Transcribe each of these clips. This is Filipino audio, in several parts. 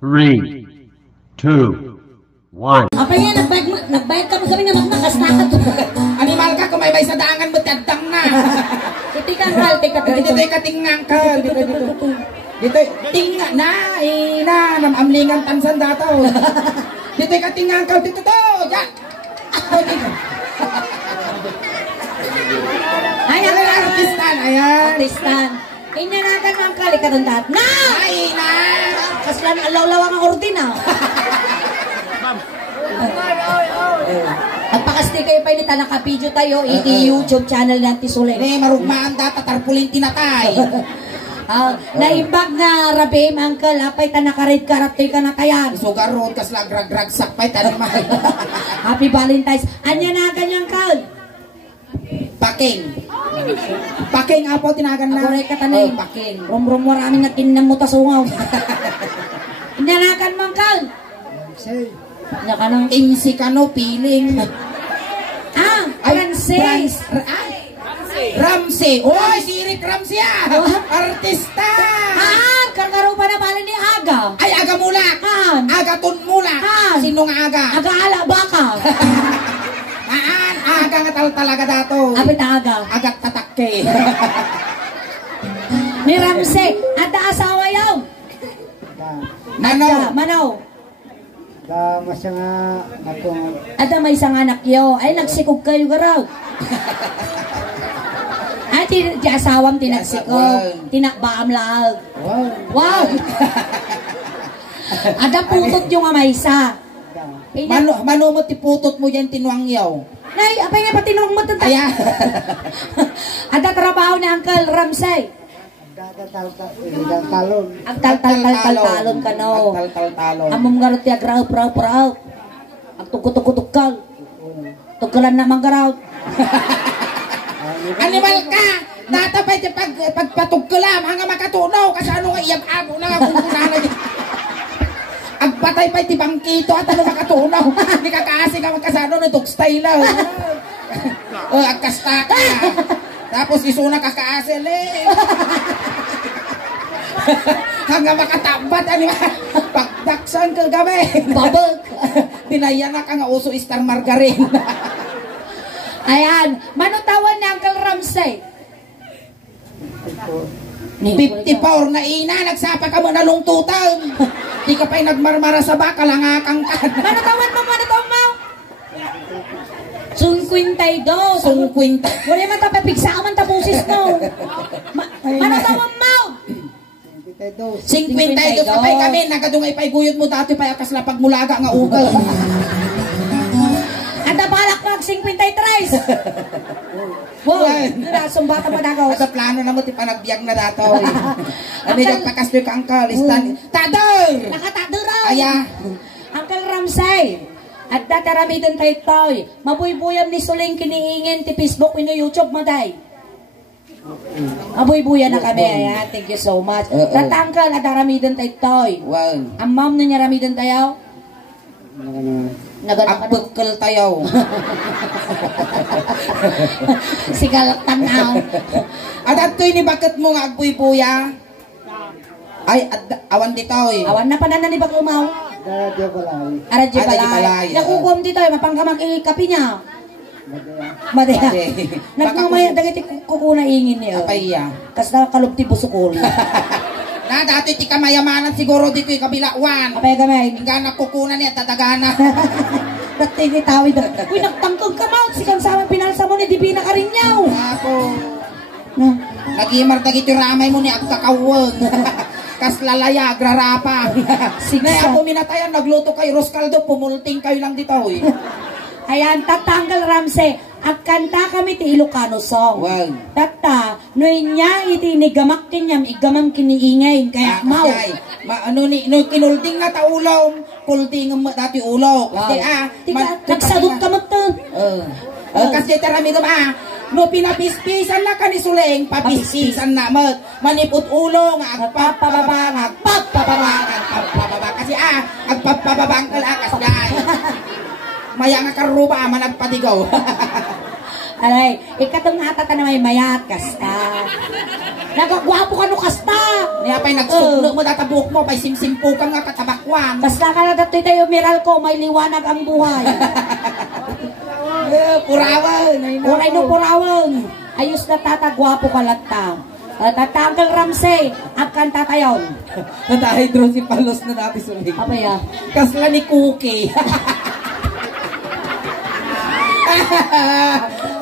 3, 2, 1. Apa yan, nagbayad ka mo kami na magmakas na ka to. Animal ka, kung may bay sa daangan mo, tiyadang na. Iti ka, Ral, tika ka Dito ka tingnan ka. Dito, tinga na, namamlingan tansan dataw. Dito ka tingnan ka, dito to, ya. Ayan, Artistan, ayan. Artistan. Inyanagan ang kalikatandaan. Na! Ay, na. Kaslan, alaw-law ang ordina. Agpakasti kayo pa inita, naka-video tayo, iti YouTube channel natin Suling. Marugmaan data, tarpulin tinatay. Naimbag na rabim, uncle, apay ta nakarid karapte ka na tayan. Sugar road, kas lagrag-rag sakpay, tanimay. Happy Valentine's. Anya na ganyang kal? Paking. Paking, apo, tinagan na. Akoray ka tanay. Paking. Rum-rum maraming nakinam mo tasungaw. Inyanakan mong kal? Nya ka nang MC ka no, piling. Francis. Ramsey. Oy, si Rick Ramsey Artista. Karkaro pa na pala ni Aga. Ay, Aga Mulak. Aga Tun Mulak. Sino nga Aga? Aga Ala Baka. Aga nga talaga dato. Apit Aga. Aga tatakke. Ni Ramsey. Ada asawa yaw. Manaw. Masya nga natong Ada may isang anak yaw. Ay, nagsikog kayo garaw. Ay, di asawam tinagsikog. Tinakbaam laag. Wow! Ada putot yung amaysa. Mano mo tiputot mo yan tinuang yaw. Nay, apay nga pa tinuang mo tata. Aya. Ada trabaho ni Uncle Ramsey. talon. Ang tal-tal-tal-talon ka no. Tal-tal-talon. Amom garot ya graw praw. Ang tugko-tugko-tukkal. Tugkalan na manggaraw. Animal ka! Data pa pagpatugkalam hanga makatunaw kasi ano nga iyang abo na nga kung kunanay. Agpatay pa iti bangkito at ano makatunaw. Hindi ka kaasi ka magkasano na tugstay lang. Agkasta ka. Tapos isuna ka kaasi le. Hanga makatambat animal. Pagdaksan ka gabi. Babag. Dinaya na ka nga uso Star Margarine. Ayan, manutawan ni Uncle Ramsey. 54 na ina, nagsapa ka mo na lungtutan. Di ka pa'y nagmarmara sa baka, langakang ka. Manutawan mo. 52. Wala man tapapigsa ka man tapusis no. Manutawan mo. 52 kapay kami, nagadungay pa'y guyod mo dati pa'y akas lapag mulaga nga ugal. Ada balak mag 53. Wow, sumbata pa dagaw. Sa plano na mo, ti panagbiag na dato. Ano yung pakasbyo ka ang kalistan? Tador! Nakatador raw. Aya. Uncle Ramsey. At datarami doon tayo tayo. Mabuy-buyam ni Suling kiniingin ti Facebook ino YouTube mo day. Mabuy-buya na kami. Ayan, thank you so much. Tatangkal at darami doon tayo tayo. Wow. Ang mom na niya rami doon tayo. Agpagkal tayo. Sigal tanaw. At ato'y ni bakit mo nga agpuy-puya? Ay, awan dito eh. Awan na panan ni Bakumaw. Aradyo balay. Nakukuam dito eh, mapangkamang ikapi niya. Madaya. Nagmamaya, dagiti kukuna ingin niya. Apaya. Kas nakalupti busukol. Na, dati ti kamayamanan siguro dito yung kabilawan. Apay gamay. Hingga nakukunan niya, tatagana. Ba't tinitawid doon? Uy, nagtangkog ka mouth. Sikang sama pinalsa mo ni Divina ka rin niyaw. Ako. Nag-imar dagiti ramay mo ni agkakawag. Kas lalaya, agrarapa. Sige, ako minatayan, nagluto kayo, Roscaldo, pumulting kayo lang dito eh. Ayan, tatanggal Ramsey. At kanta kami ti Ilocano song. Wow. Tata, no niya iti nigamak kinyam, igamam kiniingay. Kaya mau. Ano ni, no kinulding na taulaw, kulding mo dati ulo. Wow. Kasi nagsadot ka mo to. Kasi tarami ka no pinapispisan na ka ni Suling, papispisan na mo. Manipot ulo, agpapababa. Kasi agpapababa ang kalakas dahil. Maya nga karuba, managpatigaw. Alay, ikatong natata na may mayat, kasta. Nagagwapo ka no kasta. Niya pa'y nagsugno mo, databuk mo, pa'y simsimpo ka nga katabakwan. Kasta ka na dato'y tayo, miral ko, may liwanag ang buhay. Purawan. Uray no purawan. Ayos na tatagwapo ka latang. Tatanggal Ramsey, akan tatayon. Natahidro si Palos na natin sulig. Apa ya? Kasla ni Cookie.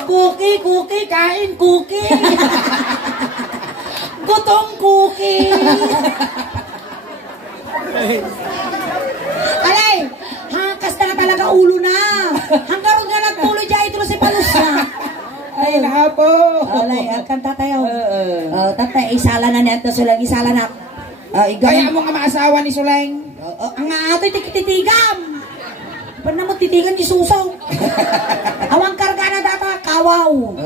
Cookie, kain cookie. Gutong cookie. Alay, hangkas na talaga ulo na. Hanggang ron nga nagtuloy dyan ito si Palos na. Ay, nahapo. Alay, akan tatayo. Tatay, isala na niya ito sulang, isala na. Kaya mo nga maasawa ni Suleng. Ang ato'y tikitigam. Pwede mo titigan di susaw. Awang karga na data, kawaw.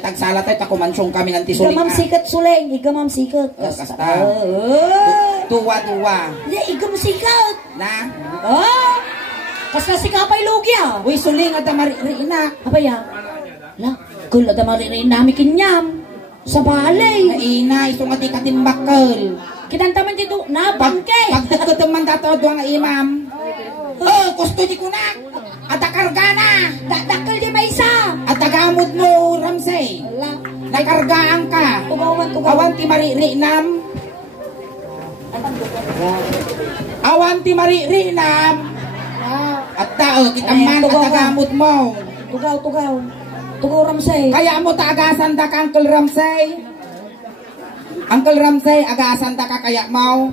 Tagsala tayo, takumansyong kami ng tisuling. Igamam sikat suleng, igamam sikat. Kasta. Tuwa. Igam sikat. Na? Kasta si kapay lugi ah. Uy, suling at maririinak. Apa ya? La, kul at maririin namin kinyam. Sa balay. Naina, isong at ikatimbakal. Kinantaman dito, nabangke. Pagkataman dato doon nga imam. Gusto di ko na. At akarga na. Dakal di may isa. At tagamod mo, Ramsey. La, Nakargaan ka. tugawan. Awan ti maririinam. Awan ti maririinam. At tao, kitaman at tagamod mo. Tugaw. Tugaw Ramsey. Kaya mo tagasan da ka, Uncle Ramsey. Uncle Ramsey, agasan da ka kaya mo.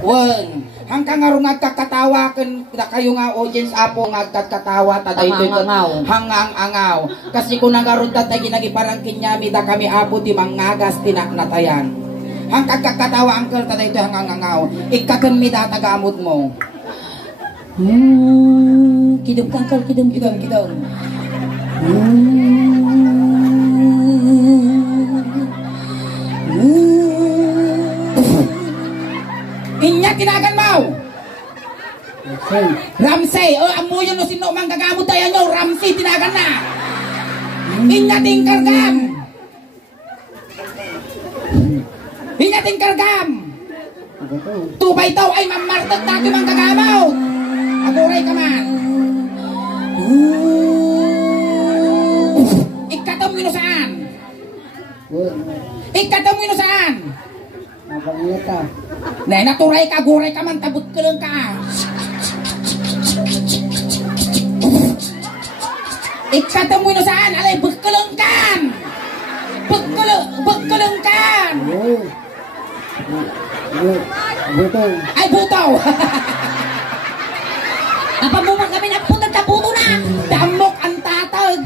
Wen, hanggang nga rin nagkakatawa da kayo nga audience apo nagkakatawa taday ito hangang angaw. Kasi kung nangarod tatay ginagiparangkin nyami da kami apo di mangagas tinaknatayan. Hanggang kakatawa Uncle taday ito hangang angaw. Ikakan mi da tagamod mo. Kidum kangkal, kidum. Inya tinagan mo. Ramsey. Amo yun no sino mang gagamot tayo nyo. Ramsey tinagan na. Inya tingkargam. Tubay taw ay mamartag dati mang gagamot. Aguray ka man. Ikatam mo saan? Mabangita. Naturay ka, guray ka man, tabot ka lang ka. Ikatam mo saan? Alay, bagkalangkan. Bagkalangkan. Butong. Ay, butaw. Apa mo man kami napunta sa puto na? Damok ang tatag.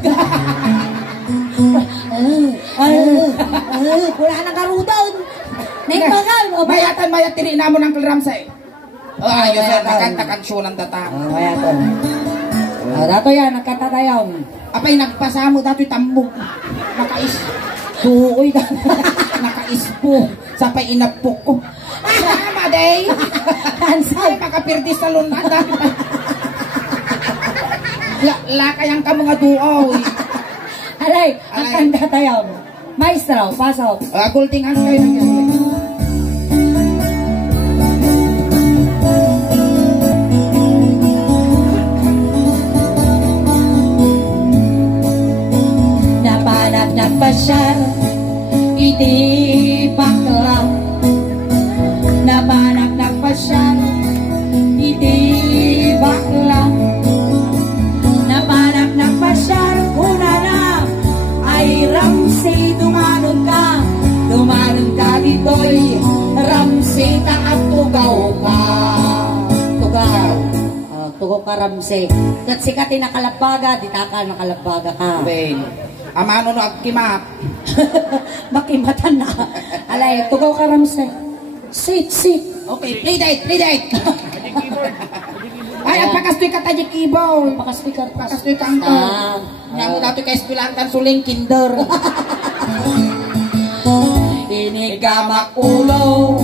Wala nang karudan. Nagbagal. Mayat tiri na mo ng Ramsey. Ayos yan, nakanta-kansyon ang data. Mayatan. Dato yan, nagkatatayaw. Apay, nagpasamo dato'y tambok. Suoy ka. Nakaispo. Sapay inapok ko. Sama, day. Ay, makapirdi sa lunan. Lakayang ka mga duoy. Alay, ang tatayaw. Maestro, pasok. Gultingan kayo ng yan. Napanag nagpasyal, iti bakla. Napanag nagpasyal, iti bakla. Napanag nagpasyal, una na ay Ramsey, dumanon ka dito'y Ramsey na at tugaw ka. Tugaw ka Ramsey. Kat sikati nakalabaga, di taka nakalabaga ka. Ben, amano no agkimat. Makimatan na. Alay, tugaw ka Ramsey. Sit. Okay, play date. Ay, agpakastoy ka tayo keyboard. Pakastoy ka ang to. Nga mo dato kay espilantan suling kinder. Inigamak ulo.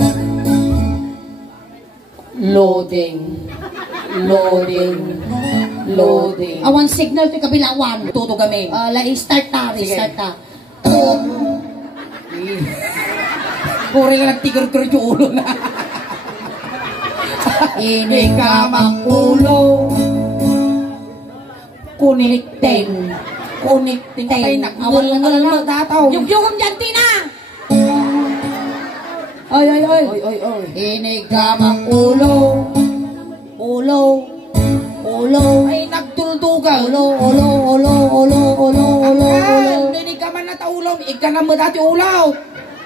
Loading. Loading. Awan signal to kabilawan. Tuto kami. Start ta, Sige. restart ta. Puri ka nagtigor-tigor yung ulo na. Inigamang ulo. Connecting. Connecting. Ay, Awan lang lang lang. Dataw. Yung dyan, Tina. Ay. Oy. Inigamang ulo. Ulo. Ay, nagtuldugan. Ulo. Hindi ka man nataulaw. Ika na mo dati ulaw.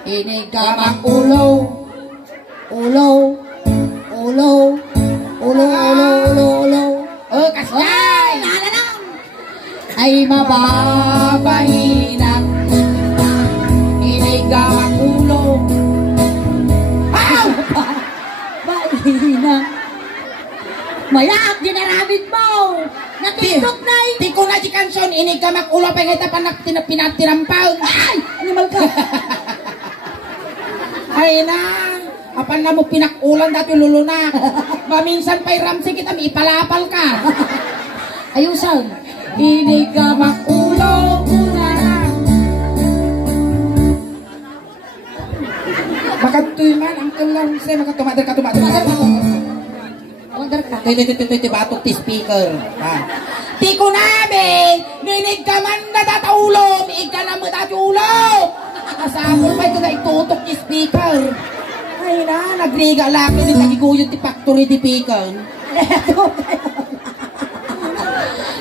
Inigamang ulo. Kasay. Ay mababahinang Inigamang ulo. bahinang mayak ginarabit mo nakitok na Di ko na di kansyon. Inigamang ulo. Pangita pa pinatirampaw. ay animal ka Ay na. Apan na mo pinakulan dati lulunak. Maminsan pa'y ramsi kita. Ipalapal ka. ayusan inigamang ulo Makatuy man. Ang kalang say. Makatumadar ka. Order ka Ito batok ti speaker. Ti ko namin. Ninig ka man na tataulong. Ika na mo dati ulo. Kasapol pa ito na itutok ti speaker. Ay na. Nagriga laki. Nagiguyod ti factory ti pikan.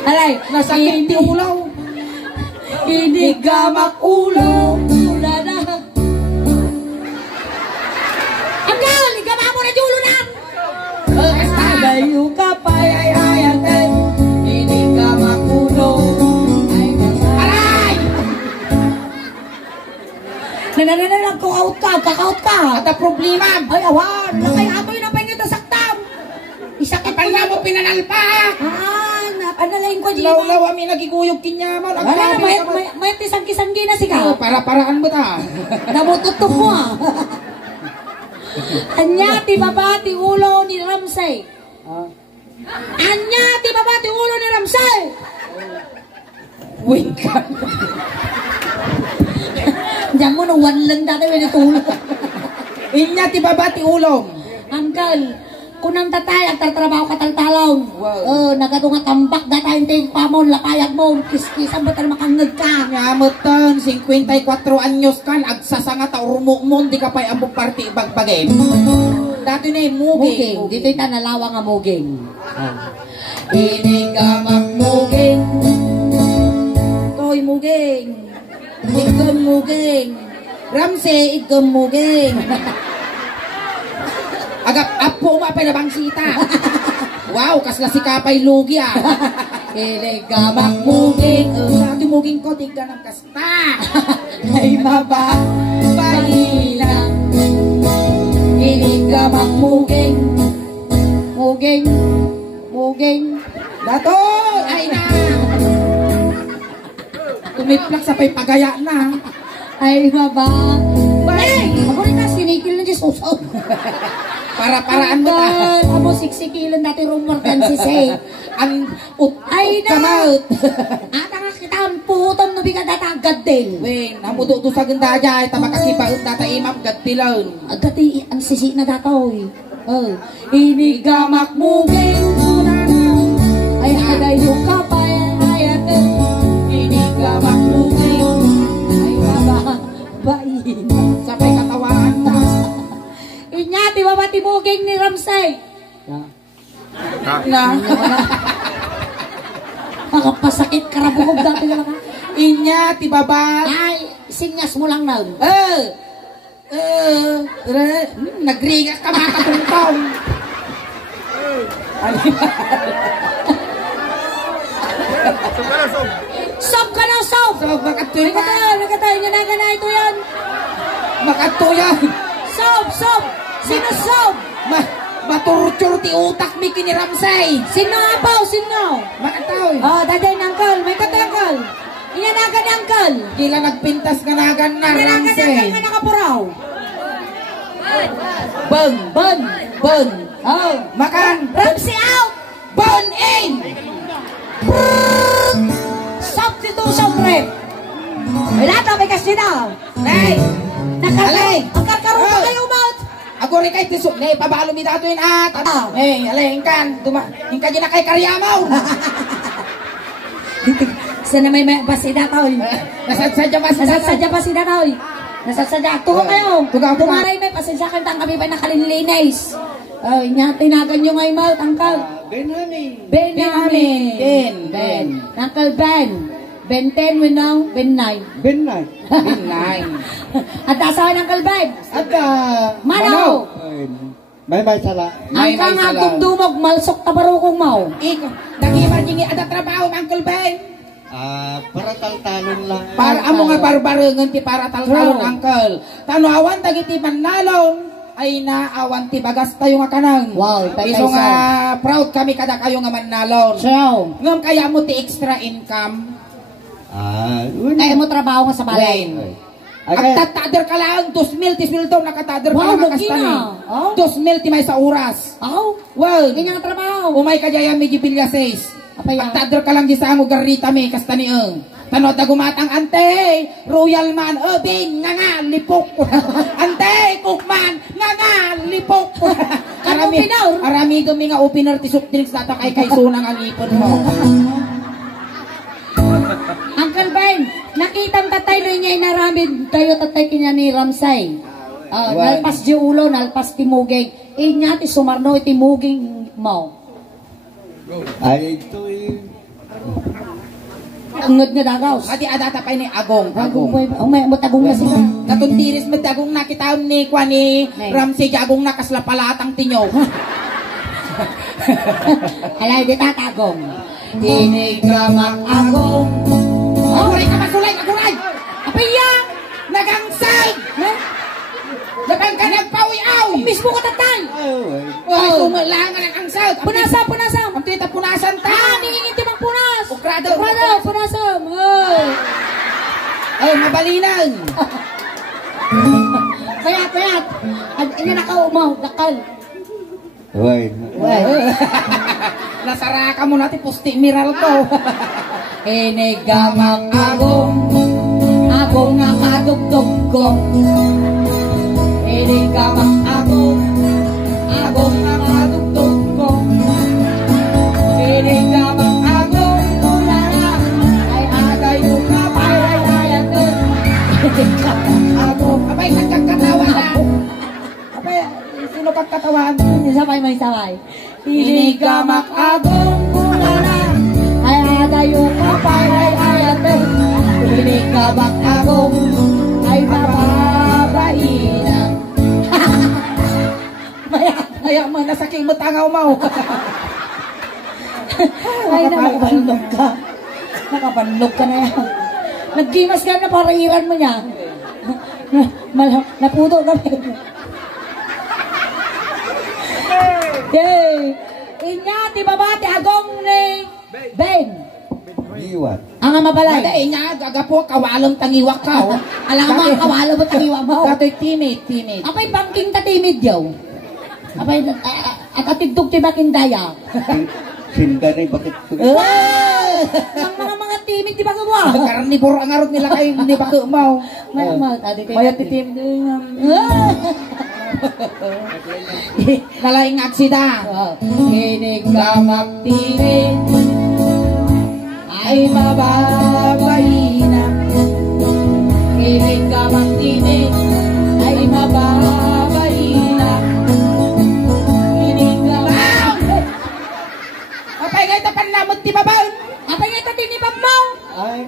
alay Nasakit ti ulaw. inigamang ulo Anggal, igama mo na julo na Layo ka pa Ayayayaten. Inigamang ulo. Aray! Nananalang kakaut ka At ang problema. Ay awan, lakay atoy na pangit na saktam Isakit Kapag na mo pinanalpa. Napanalain ko dito Law-law amin nagiguyog kinyaman. Ano na, may tisang-kisanggi na siya Para-paraan mo ta. Namututok mo Anya ti babati ulo ni Ramsey. Anya ti babati ulo ni Ramsey. Wait ka. Diyan mo no one lang dati when ulo. Inya ti babati ulong. Uncle, kunang tatay at trabaho kataltalong. Wow. Nagadunga tambak datayin ting pamon lapayag mo. Kiskisan ba tayo makangag ka? Ngamutan, 54 anyos kan, agsasanga ta urumukmon, di ka pa'y ambong party ibagbagay. Dati na yung muging. Dito yung tanalawa nga muging. Inigamang muging. Toy muging. Igam muging. Ramsey, igam muging. Agap, apo ma pinabangsita. Wow, kasla si kapay lugi Inigamang muging. Dati muging ko, tigga ng kasta. Ay mababahilang. Inigamang muging. Muging. Dato, ay na. Tumiplak sa pay pagaya na. Ay Ay! Ako rin na, sinikil na dyan susaw. Para-paraan mo ta. Amo 60 kilo natin rumor kan si Say. Ang Ay na! kamot. At ang kita ang putom na bigat at agad din. Wen, namudo to sa ganda dyan, makakibaon na taimam gadtilaw. Agad ang sisi na datoy. Inigamak muging. Ay adayo ka pa ayatin. Inigamak muging. Ay babain. Sabay katawaan mo. Inyati babati muging ni Ramsey. Na. Makapasakit karabukog dati ka lang. Inya, tibaba. Ay, sinyas mo lang na. Nagringa ka mga katungkaw. Sob ka na, sob! So, makatuloy na. Nagkatayo niya na ito yan. Makatuloy. Sob! Sino sob? Maturtur ti utak mi kini Ramsey. Sino apaw? Sino? Makataw. Daday ng uncle. May katakal. Inanagan ng uncle. Gila nagpintas ganagan na Inanagan Ramsey. ng uncle nakapuraw. Bun. Oh. Makan. Ramsey out! Bun in. Substitution rep. Wala na, may kasi na. Nay! Alay! Ang karkaroon pa kayo, Maut. Ako rin kay tisok. Nay, pabalo mi dato yun at. Nay, alay, hingkan. Hingkan yun na kay karyamaw. Sana may basida tao. Nasadsadya ba Nasadsadya basida tao. Nasadsadya. Tuko kayo. Tumaray may pasensya kan tang kami pa nakalinlinis. Oh, inya tinagan nyo ngay Maut, Uncle. Benjamin. Ben. Uncle Ben. Ben 10 winong, Ben 9. Benay. Binay. At asawa ng Uncle Ben. Aga. Manaw. May sala. May Ang kang sala. hagong dumog, malsok tabarukong mau. Ikaw, nag-iman yung ada trabaho, Uncle Ben. Para taltalon lang. Para amo nga barbarengan ti para taltalon, Uncle. Tanawan, dagiti manalon. Ay naawan ti bagas tayo nga kanang. Wow, tayo Iso nga proud kami kada kayo nga manalon. So, Ngam kaya mo ti extra income. kaya mo trabaho nga sa balay. Ang tatader ka lang, 2,000 ti sweldo nakatader ka Wow, lang lagi kastani. na. Oh. 2,000 ti may sa oras. Aw, Well, ganyan ang trabaho. umay ka jaya medyo bilya 6. Apa yan? Ang tader ka lang di sa amugar rita may kastani Tanod na gumatang ante, royal man, bin, nga lipok. Ante, cookman, nga lipok. Arami kami nga opener ti soft drinks data kay sunang ang ipon mo. Uncle Ben, nakitang tatay no niya inaramid tayo tatay kinya ni Ramsay. Nalpas di ulo, nalpas ti muging. Inya ti sumarno iti muging mo. Ay, ito Angod nga dagaw. Adi adata pa ni Agong. Agong boy, may matagong na sila. Natundiris matagong nakita ni Kwani Ramsey Agong nakaslapalatang tinyo. Alay di tatagong. Dinig lamang agong. Aguray ka masulay, aguray! Apa yan? Nagangsay! Labang ka nagpawi-aw! Mismo ko tatay. Ay, sumalangan ang angsay! Punasa. Ang tita punasan ta! Ningingiti mang punas. Ukrado! Punasam. Ay, mabalinang! Payat. Ini nakaumaw, dakal. Nasara ka mo natin, pusti miral ko. Inigamang agong nga kadugtog ko. Inigamang agong nga kadugtog ko. Inigamang agong kulala, ay agay yung kapay ay ayatun. Agong, abay, nagkakatawan na. Abay, sino pagkatawan? May sabay. Inigamang agong kulala, ay agay yung kapay ay ayatun. Inigamang agong ay mababainan. Kaya mo, nasakay mo tangaw mo. Ay, nakapanlog ka. Nakapanlog ka na yan. Naggimas ka na para iran mo niya. Naputo ka. Yay! Inyati babati agong ni Ben. Iwat. Ang mabalay. Dada, niya, gagapo, kawalong tangiwak ka. Alam mo, kawalo ba tayo mo? Kato'y timid. Apay bangking tatimid yaw. Apay, atatidog ti baking daya. Sinda na bakit Ang mga timid, di ba gawa? Karnibor ang arot nila kayo, hindi ba kumaw? Mayat ti timid. Nalaing aksida. Kinigamak timid ay mababay na. Kinigamak timid ay mababay na. Kinigamak. Apay ngayon tapan namot ti babaon. Apay ngayon tatinibang mo. Ay,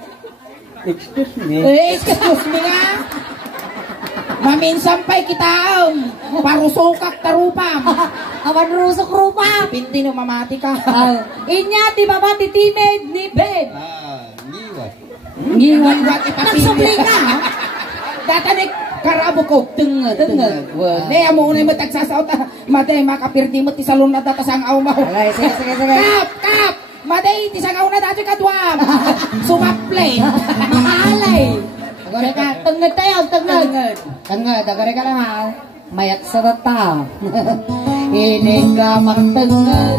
excuse me. Excuse me nga. Maminsan pa'y kitaam. Parusokak tarupam. Awan rusok rupa. Pinti no mamati ka. Inya ti babati timid ni Ben. Iwat. Ngiwan Iwat ipapili. nagsupli ka. Datanik karabo ko. Tungad. Ne, amo unay mo tagsasaw ta. Maday, makapirdi mo ti salon na data sang aw mo. Sige. Kap! Maday, ti sang aw na dati kadwam. Sumaple. Mahalay. Agora ka, tengad tayo, tengad. Tengad, agora ka lang ha. Mayat sa rata. Inig ka magtengad.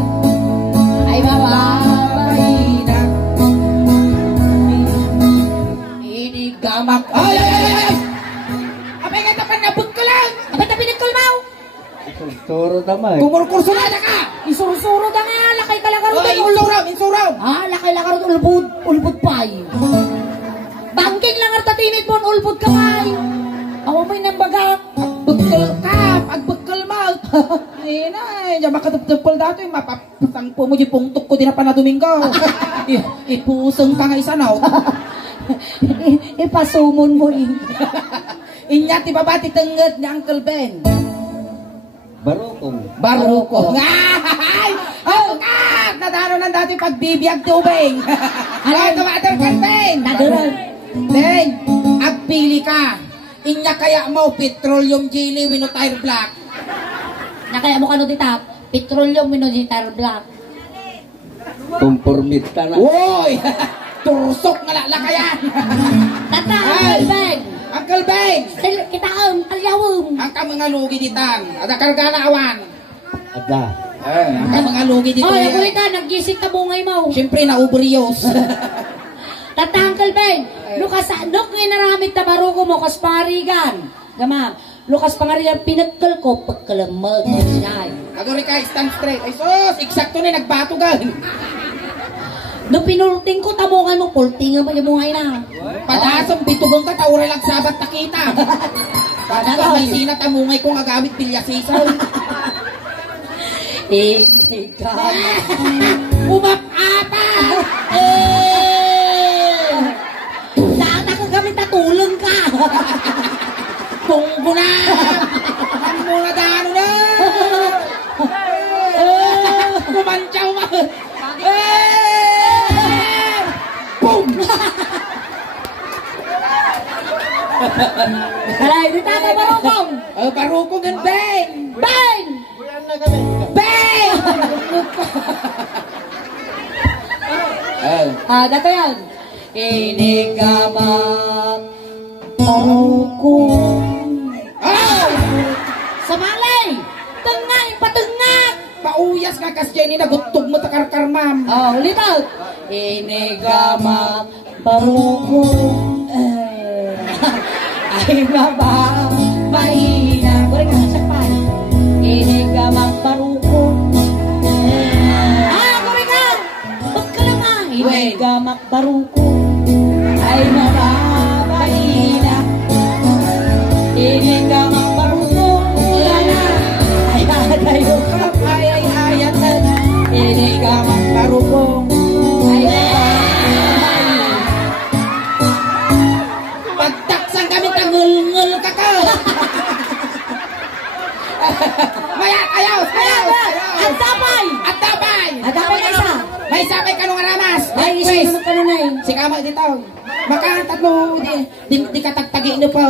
Ay mababay na. gamak. Ay! Apay nga tapan na bugkalang! Apay ta pinagkol mo? Toro naman. Kumurkurso na ka! Isuro-suro da nga, lakay ka lang karon. Ay, insuraw! Ah, lakay lang karon ulbud pay. Bangking lang arta timid mo, ulbud ka pay. Awa mo yung bagak. Bugkal ka! Pagbugkal mo! Ay na, diyan makatuptupol dato yung mapapasang po mo yung pungtok ko din na panaduminggo. Ipusong ka nga isa na. Ipasumon mo eh. Inya ti babati tenged ni Uncle Ben. Barokong. Baroko. Ay! Oh, kat! Nadaro lang dati pagbibiyag tubing. Ay, tumater kan Ben. Nadaron. Ben, agpili ka. Inya kaya mo petroleum jelly wino tire black. Nakaya mo kano tita, petroleum minoditar black. Pumpermit ka na. Uy! Tursok nga lakayan. Tata, Ay! Uncle Ben. Uncle Ben! Kita alyawom. Ang ka mga lugi ditan. Ada karga na awan. Ada. Ang ka mga lugi dito. Oh, ako ka, naggising ka bungay mo. Siyempre na ubrios. Tata, Uncle Ben, lukas anok nga naramit na barugo mo kas parigan. Gamam, lukas pangarigan pinagkal ko pagkalamag na siya. Agori ka, stand straight. Ay sus, eksakto na nagbatugan. No pinulting ko, tamungan mo, pultingan mo yung mungay na. Patasong bitugon ka, taure lang sabat nakita. Patasong may sina tamungay kong agamit pilyasisaw. Inigan. Umap-apa! Tata ka kami tatulong ka. Tunggo na! Ano mo na dano na! Kumantsaw mo! Boom! Alay, di tata barukong. Barukong and bang! Bang! Bang! Dato yan. Inigamang barukong. Sa malay! Tengay, patengak! Pauyas nga kasya ni nagutog mo takarkar ma'am. Oh, ulitot. Inigamang barukong. Ay maba, mahina. Balik ka sa pan. Inigamang barukong. Balik ka! Huwag ka naman. Inigamang barukong. Ay maba, mahina. Inigamang barukong. Ay tayo ka. Ay, ayatan. Inigamang Barukong. ay Pagtaksan kami tangul-ngul ka ka. Mayat, ayaw! At tapay! At tapay! At tapay na isa! May sabay ka nung aramas! Ay, isa naman ka na na eh. Si kama dito. Makantat mo. Di ka tagtagi na po.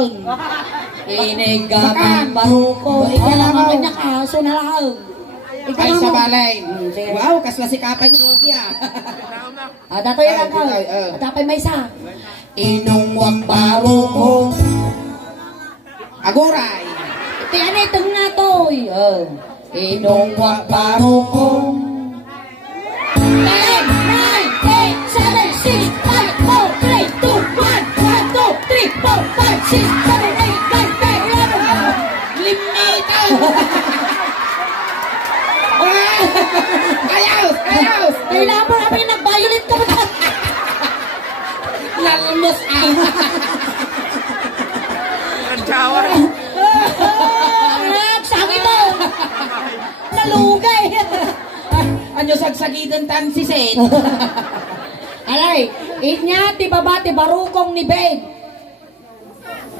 Inigamang baruko. Ikaw lang ang kanya kaso na lang. Ay, sa balay. Sige. Wow, kasla si kapay mo. Dato yan ako. Ay, At tapay may isa. Inungwang baruko. Aguray. Ito yan eh, itong na to. Inungwang baruko. 10, 9, 8, 7, 6, 5, 4, 3, 2, 1, 1, 2, 3, 4, 5, 6, 7, 8, 9, 10, 11. Limitaw. Ayos! Kailangan mo namin nag-violet ka ba? Lalamos Sabi mo! Nalugay! Anyo sagsagidan tan si Seth. Alay, inya ti baba ti barukong ni Ben.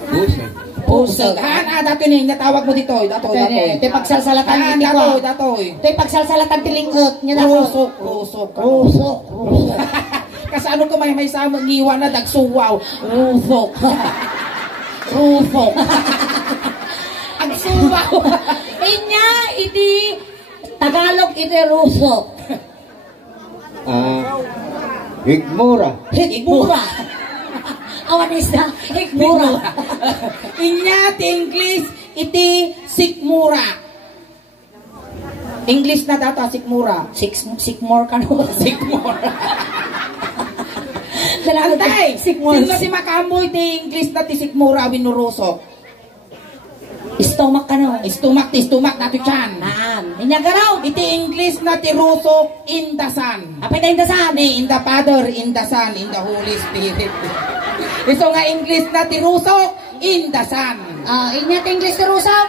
Busag. Pusag. Dato ni natawag mo dito. Dato. Ito pagsalsalatan ni Dato. Ito pagsalsalatan ti lingot niya dato. Rusok. Rusok. Kasano ko may sama ngiwa na dagsuwaw. Rusok. Ang suwaw. Inya iti Tagalog iti rusok. Higmura. Higmura. Awanis na. Higmura. Inya ti English iti sikmura. English na dato sikmura. Sikmore ka no. Sikmura. Antay! Sikmura. Sino si makamoy ti English na ti sikmura winurusok? Stomach ka no. Stomach na ti chan. Naan. Inya garaw. Iti English na ti rusok in the sun. Apay tayong dasan. In the Father, in the Son, in the Holy Spirit. Iso nga English na ti rusok in the sun. Inya English na rusap.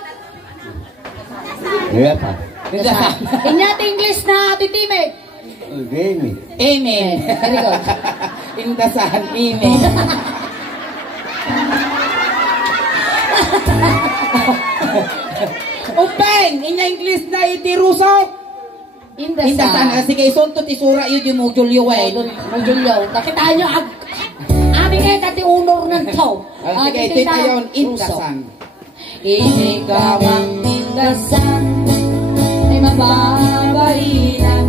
Kaya pa. In the sun. Inya English na titime. Okay, me. Amen. Very good. In the sun. Amen. Upeng! Inya English na iti rusok. In the In the sun. sun. Sige, isuntot isura yun yung Julio eh. Julio. Nakita nyo, aming ngayon kati unor ng tao. Sige, ito yun. In the sun. Inikawang in the sun ay mababainan.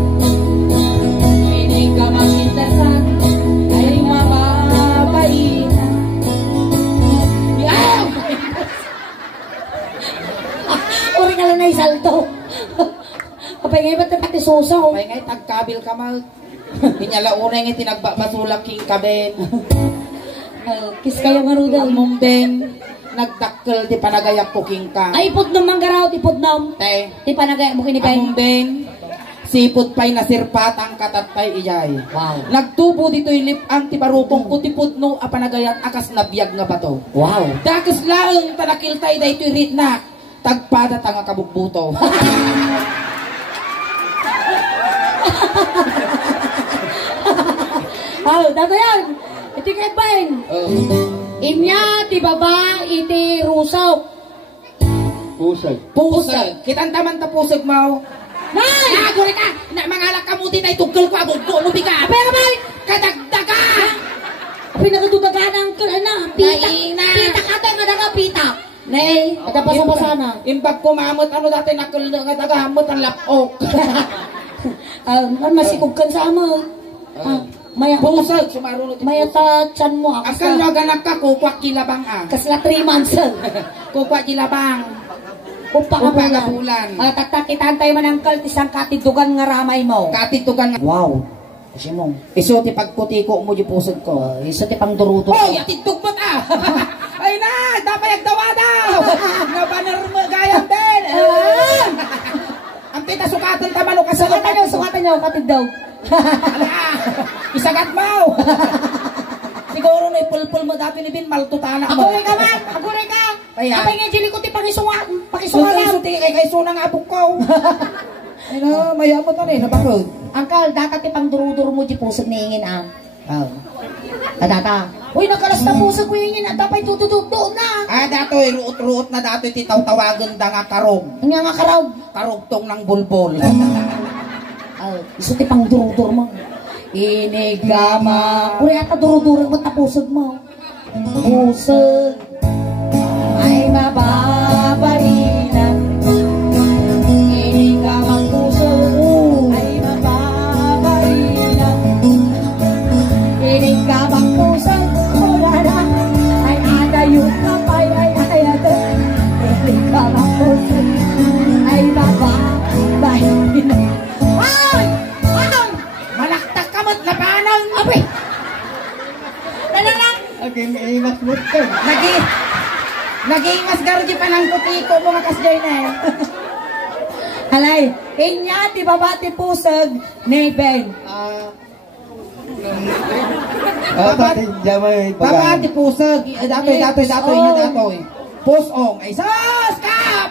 Inikawang in the sun ay mababainan. Yan! Uri ka lang na isalto. Kapag ngayon ba't pati susaw? May ngay tagkabil ka mal. Inyalauna nga tinagbasulak king kaben. Kiss kayo marudal. Mumbeng. Nagdakkel di panagayak ko king ka. Ay, ipod nam manggaraw, ipod nam. Te. Di pa nagaya mo kinipay. Mumbeng. Sipot pa'y nasirpat ang katatpay iyay. Wow. Nagtubo dito ilip ang tiparupong kutipot no apanagayak akas nabiyag nga bato. Wow. Dakas laeng tanakil tayo da ito'y ritnak. Tagpada tanga kabukbuto. Dato yan. Iti kaibang. Inya, ti baba, iti rusok. Pusag. Pusag. Kitang taman ta pusag mo. Nay! Naguri ka! Na mangalak ka muti na itugol ko agad ko. Lubi ka! Apay, apay! Kadagdaga! Apay, nagadudaga ng na. Pitak. Naina. Pitak ate, nga pitak. Nay, katapasa-pasa na. Imbag kumamot, ano dati nakulong nga tagahamot ang lapok. Masikog kan sa ama. Maya, Pusag, sumarunod. maya ta chan mo. Akan nyo ganak ka, kupwa kilabang ah. Kasla 3 months. Kupwa kilabang. Upa ka Kupwa bulan. kabulan. Taktakitan tayo manangkal, tisang katidugan nga ramay mo. Katitugan nga. Wow. Kasi mo. Iso ti pagkutiko mo yung pusag ko. Isa ti pang duruto. Oh, yatitugmat ah! Ay na! Dapat yagdawa daw! Nabanar mo gayang din! Ang pita sukatan taman o Sukatan nyo, katid daw. Isagat mo! Siguro na ipulpul mo dati ni Bin, maltutana mo. Ako rin ka man! Ako rin ka! Kaya? Apay nga dili ko ti pakisungan. Suti kay sunang abok ko. Ay na, mayabot na eh, nabakod. Angkal, data ti pang duruduro mo di pusag niingin ah. Data. Uy, nakalas na pusag mo ingin at tapay tutututo na. Dato, ruot-ruot na dato titaw-tawagan da nga karog. Ang nga karaw. Karugtong ng bulbol. Iso ti pang duruduro mo. Inigama. Uri ata duruduro mo tapusag mo. Pusag ay mababalinan. Inigamang pusag ay mababalinan. Inigamang pusag kurara ay adayun kapay ay ayate. Inigamang pusag ay mababalinan. Ay! Ay! Malaktak ka mo't labanan! Ape! Nanalang! Aking ingat mo ka. Nag-iingas garji pa ng kutiko mga kasjay na eh. Halay, inya ti babati pusag ni Ben. Pati jamay Babati pusag. Datoy. Pusong ay sos! Kap!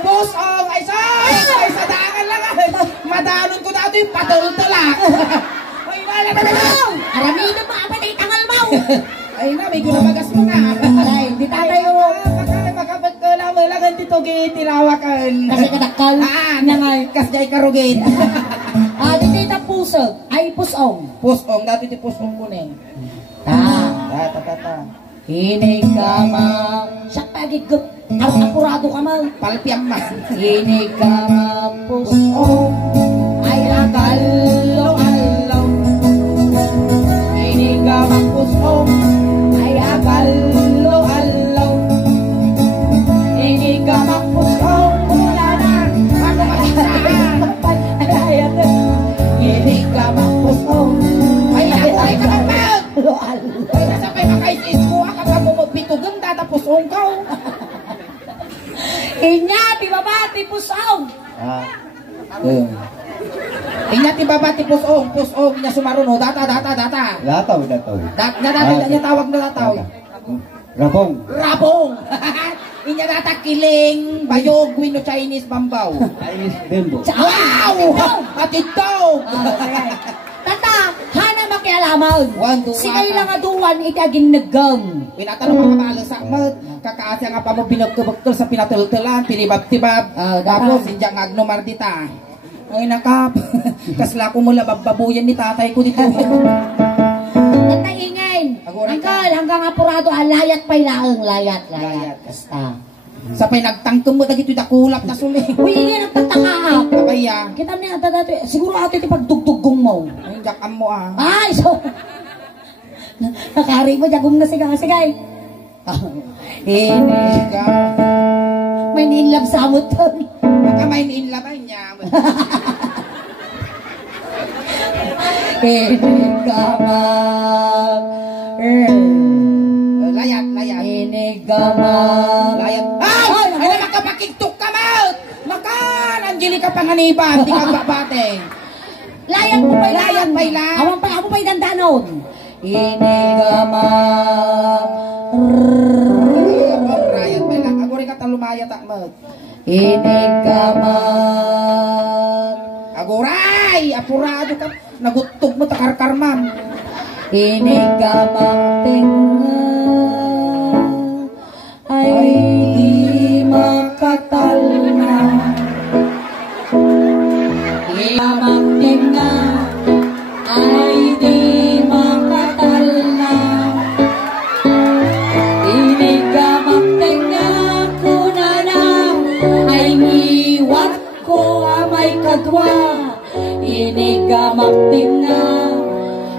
Pusong ay sos! Ay sadangan lang ah. Madanon ko datoy patultulak. Ay nalabalaw! Aramido pa apa na itangal mo. Ay na, may gulabagas mo na. Halay, di tatay ko. Makapat ko lang, malagan dito tinawakan. Kasi kadakal. Nya nga, kasjay karugid. Di tita pusag ay pusong. Pusong, dati ti pusong ko na Ta. Hinigama. Siya pagigap. Apurado ka man. Palpiang mas. Hinigama pusong ay agalo-alo. Hinigama pusong ay agalo-alo. Hinigama pusong mula na. Ako makisaan. Hinigama pusong Ay, ka kapag! kay ismo ka mo bitugan tatapos ongkaw. Inya, di baba, ti pusong. Inya ti baba ti pusong nya sumaruno data. Lataw. Data nya tawag na lataw. Rabong. Inya data kiling bayog wino Chinese bambaw. Chinese bimbo. Wow! Atitog! Tata, hana makialaman. 1, 2, Sigay lang aduan, ikaging nagam. Pinatanong ka mabalo sa mat. Kakaasya nga pa mo binagtubagtol sa pinatultulan, pinibab-tibab. Tapos, hindi ang agnomar dita. Ay nakap. Kasla ko mula bababuyan ni tatay ko dito. Tata, ingay. Angkal, hanggang apurado, layat pa'y laang, layat. Basta. Sa pa'y nagtangkong mo, dagito dakulap na suli. Uy, ingay, nagtatakaap. Kapaya. Kita niya, tata, siguro ate iti pagdugdugong mo. Ay, jakam mo ah. Ay, so. Nakari mo, jagong na sigay. Ika. May niinlab sa amot to. Nakamay ni inlabay niya. Inigamang. Layat. Inigamang. Layat. Ay! Ay, makapakiktok ka maut! Makan! Angelica Panganiban, di ka babate. Layat mo pa'y Layat pa'y lang. Awang pa, ako pa'y dandanon. Inigamang. Rayat pa'y lang. Ako rin ka talumaya takmat. Inigamang. Aguray! Apurado ka. Nagutog mo takarkarman. Inigamang tinga ay di makatalna. Inigamang tinga ay di makatalna. Inigamang tinga kuna na ay niwat ko amay kadwa. Inigamang tinga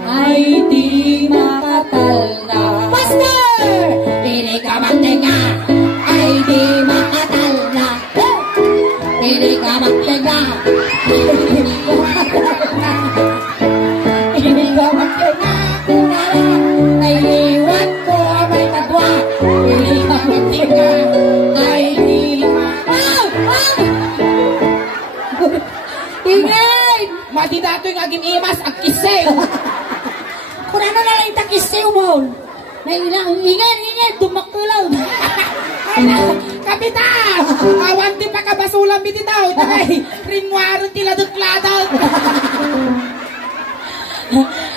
ay di makatalna. Master! Inigamang tinga ay di makatalna. Inigamang tinga Inigamang tinga kuna lang ay iwan ko amay kadwa. Inigamang tinga ay di ingay! Madi dato yung agim imas, agkisew. Kung ano na lang itakisiw mo. Ingay, dumakulaw. Ay na, kapitan! Awan di pa kabasulang biti daw. Takay, rinwaron tila dukladaw.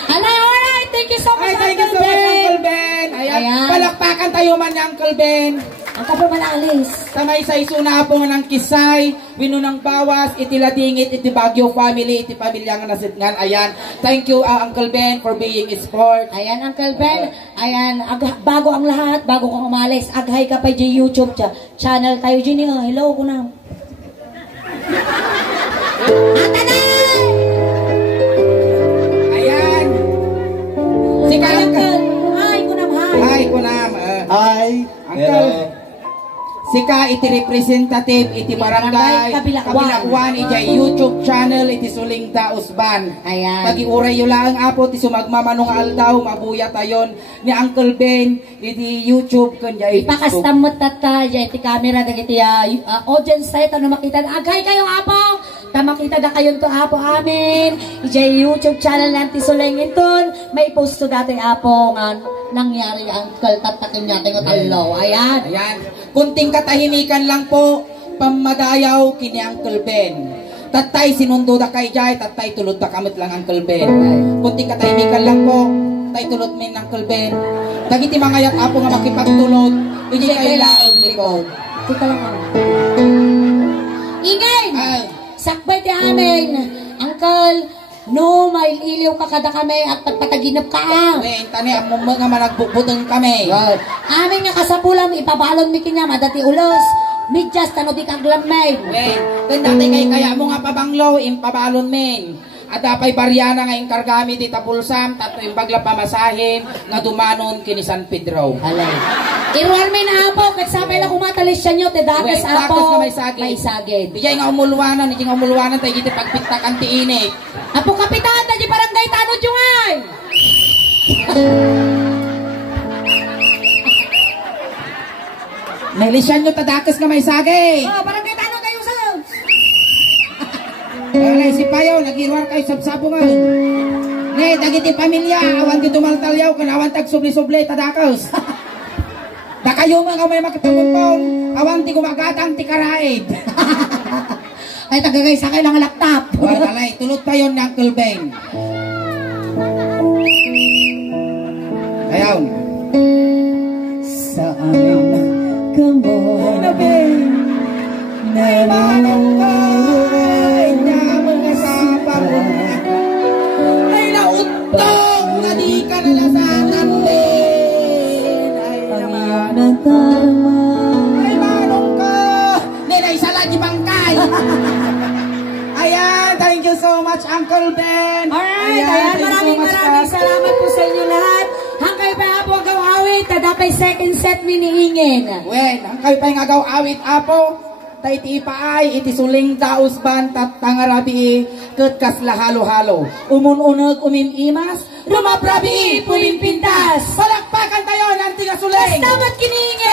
Alright, thank you so much, Ay, thank you so Uncle much, Ben. Uncle Ben. Ayan, Ayan. palakpakan tayo man niya, Uncle Ben. Ang kapo malalis. Samay sa isuna po nga ng kisay, winunang bawas, itiladingit, iti Baguio family, iti pamilya nga nasitngan. Ayan, thank you Uncle Ben for being sport. Ayan, Uncle Ben. Ayan, bago ang lahat, bago kang umalis, aghay ka pa dyan YouTube channel tayo dyan. Hello ko na. Ayan. Si Uncle. Hi, kunam, hi. Hi, kunam. Hi. Uncle. Sika iti representative iti barangay Kabilakwan iti YouTube channel iti Suling Dausban. Ayan. Pag-iuray yu lang apo ti sumagmamanong aldaw mabuya tayon ni Uncle Ben iti YouTube kanya Ipakastam mo tata dyan iti camera dagiti audience tayo ano makita agay kayo apo ta makita na kayo to apo amin iti YouTube channel nanti Sulengin ton may post to dati apo nga nangyari Uncle tatakin natin ang talo. Ayan. Ayan. Kunting katahimikan lang po pamadayaw kini Uncle Ben. Tatay sinundo da kay jay, tatay tulod da kamit lang Uncle Ben. Kunting katahimikan lang po, tay tulod min Uncle Ben. Dagiti mga yak apo nga makipagtulod, iji kay laog likod. Tika lang ako. Ingay! Sakbay di amin, Uncle. No, may iliw ka kada kami at pagpataginap ka. Wen, tani ang mga managbubutong kami. Amin nga kasapulam, ipabalon mi kinya, madati ulos. Midyas, tano di kaglamay. Wen, tanda kay kaya mo nga pabanglo, impabalon men. At apay baryana nga yung kargami di tapulsam, tato yung bagla pamasahin, nga dumanon kini San Pedro. Alay. Iruan may na apo, kat sapay lang kumatalis siya nyo, te dakas Wen, apo. takos na may sagid. May sagid. Dijay nga umulwanan, tayo giti pagpintakan ti inik. Apo kapitan, tayo barangay tanod yung ay. lisyan nyo tadakas nga may sagi. Oh, parang may tanong kayo sa... Alay, si Payaw, nag-irwar kayo sabsabo nga. Ne, dagiti pamilya, awan ti tumaltalyaw, kanawan tag subli-subli, tadakas. Da kayo mga may makitamumpon, awan ti gumagatang ti karaid. Ay, tagagay sa kayo ng laptop. Wala, alay, tulot pa yun ng Kulbeng. Ayaw. Sa amin kamon na ben Ay, manong ka, ay, naman nga sa pangunan. Ay, nautong, nga di ka nalasatan din. Ay, naman. Ay, manong ka. Nenay, sala di bangkay. Ayan, thank you so much, Uncle Ben. Alright, ayan, maraming salamat po sa inyo lahat. Hangkay pa po ang awit, tadapay second set miniingin. Wen, ang kayo pa'y ngagaw awit apo, tay ti ipaay, iti suling taus ban, tat tangarabi, ket kasla halo-halo. Umununag umimimas, rumaprabi, pumimpintas. Palakpakan tayo ng tiga suling. Dapat kiniingin.